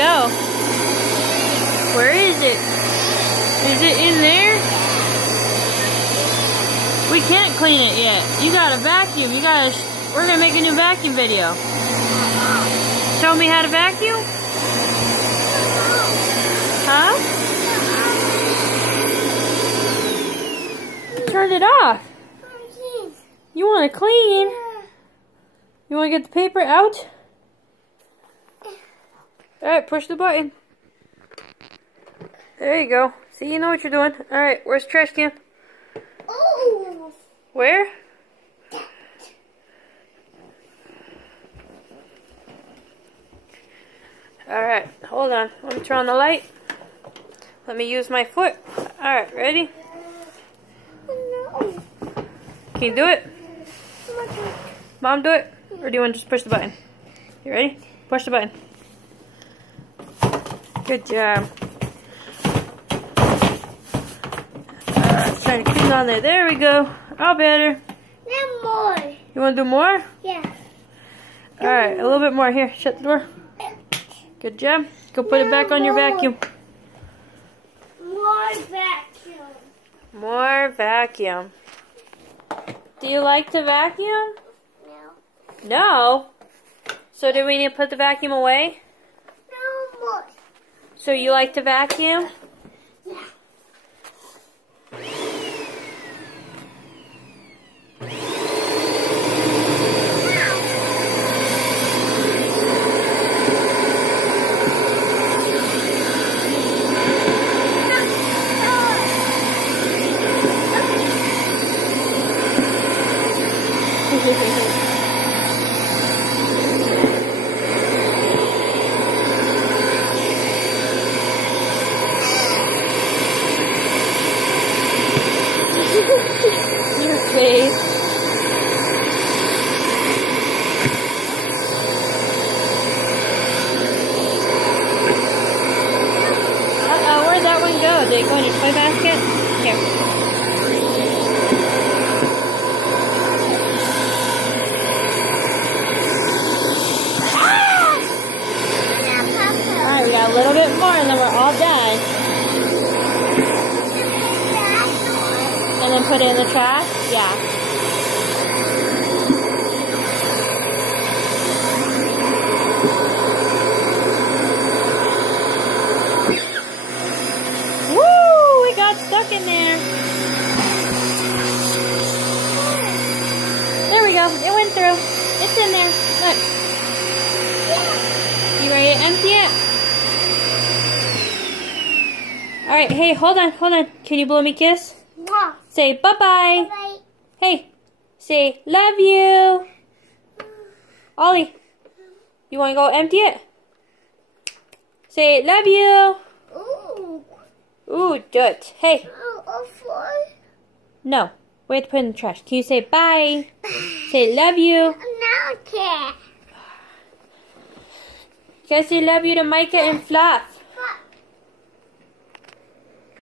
go? Where is it? Is it in there? We can't clean it yet. You gotta vacuum. We're gonna make a new vacuum video. Show me how to vacuum? Huh? Turn it off. You want to clean? You want to get the paper out? Alright, push the button. There you go. See, you know what you're doing. Alright, where's the trash can? Oh. Where? Alright, hold on. Let me turn on the light. Let me use my foot. Alright, ready? No. Can you do it? Mom, do it? Or do you want to just push the button? You ready? Push the button. Good job. It's trying to clean on there. There we go. All better. No more. You want to do more? Yeah. Alright, a little bit more. Here, shut the door. Good job. Go put it back on your vacuum. More vacuum. More vacuum. Do you like to vacuum? No. No? So do we need to put the vacuum away? No more. So you like to vacuum? Yeah. Your face. Uh-oh, where'd that one go? Did it go in your toy basket? Here. Alright, we got a little bit more and then we're all done. And then put it in the trash? Yeah. Woo! We got stuck in there. There we go. It went through. It's in there. Look. You ready to empty it? Alright, hey, hold on. Can you blow me a kiss? No. Say bye-bye. Bye. Hey, say love you. Ollie, you want to go empty it? Say love you. Ooh. Ooh, dirt. Hey, Oh, four. no. We have to put it in the trash. Can you say bye? Say love you. No, cat. You guys say love you to Micah and Fluff.